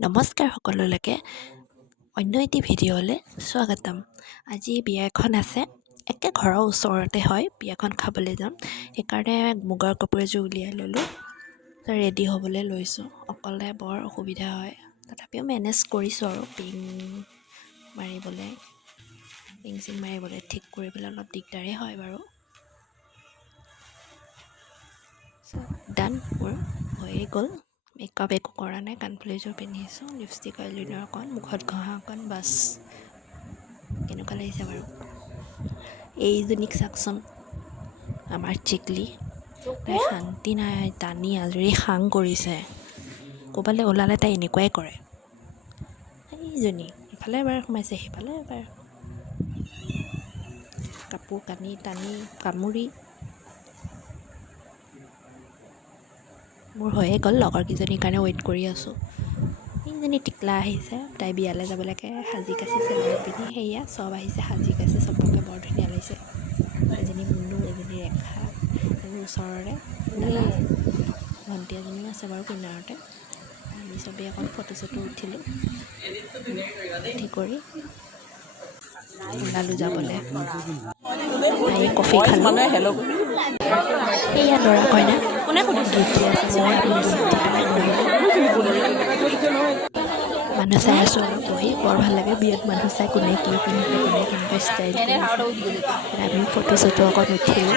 নমস্কাৰ সকলোলৈকে অন্য এটি ভিডিঅ'লৈ স্বাগতম। আজি বিয়া এখন আছে, একে ঘৰৰ ওচৰতে হয়। বিয়াখন খাবলৈ যাম, সেইকাৰণে মুগাৰ কাপোৰ এযোৰ উলিয়াই ল'লোঁ। ৰেডি হ'বলৈ লৈছোঁ। অকলে বৰ অসুবিধা হয়, তথাপিও মেনেজ কৰিছোঁ আৰু পিং চিং মাৰিবলৈ ঠিক কৰিবলৈ অলপ দিগদাৰেই হয় বাৰু। ডান মোৰ হৈয়ে গ'ল। মেকআপ একো কৰা নাই, কাণফুলিযোৰ পিন্ধিছোঁ, লিপষ্টিক আইলাইনাৰ অকণ, মুখত ঘঁহা অকণ, বাছ। কেনেকুৱা লাগিছে বাৰু? এইজনীক চাওকচোন, আমাৰ চিকলি। তাই শান্তি নাই, টানি আজৰি খাং কৰিছে। ক'ৰবালৈ ওলালে তাই এনেকুৱাই কৰে। এইজনী ইফালে এবাৰ সোমাইছে, সিফালে এবাৰ, কাপোৰ কানি টানি কামুৰি। মোৰ হৈয়ে গ'ল, লগৰকেইজনীৰ কাৰণে ৱেইট কৰি আছোঁ। এইজনী টিকলা আহিছে, তাই বিয়ালৈ যাব লাগে, সাজি কাচি চেলেৰ পিন্ধি। সেয়া চব আহিছে সাজি কাচি, চবকে বৰ ধুনীয়া লাগিছে। এজনী মুনু, এজনী ৰেখা, এজনী ওচৰৰে দাদা, ভণ্টি এজনীও আছে বাৰু কিনাৰতে। আমি চবেই অকণ ফটো চটো উঠিলোঁ। উঠি কৰি ওলালোঁ যাবলৈ। তাই কফি খালোঁ। সেয়া দৰা কইনা ডিউটি আছে, মানুহ চাই আছোঁ অলপ বহি। বৰ ভাল লাগে বিয়াত মানুহ চাই, কোনে কি পিন্ধিছে, কোনে কেনেকুৱা ষ্টাইল কৰিছে। আমি ফটো চটো অকণ উঠিলোঁ।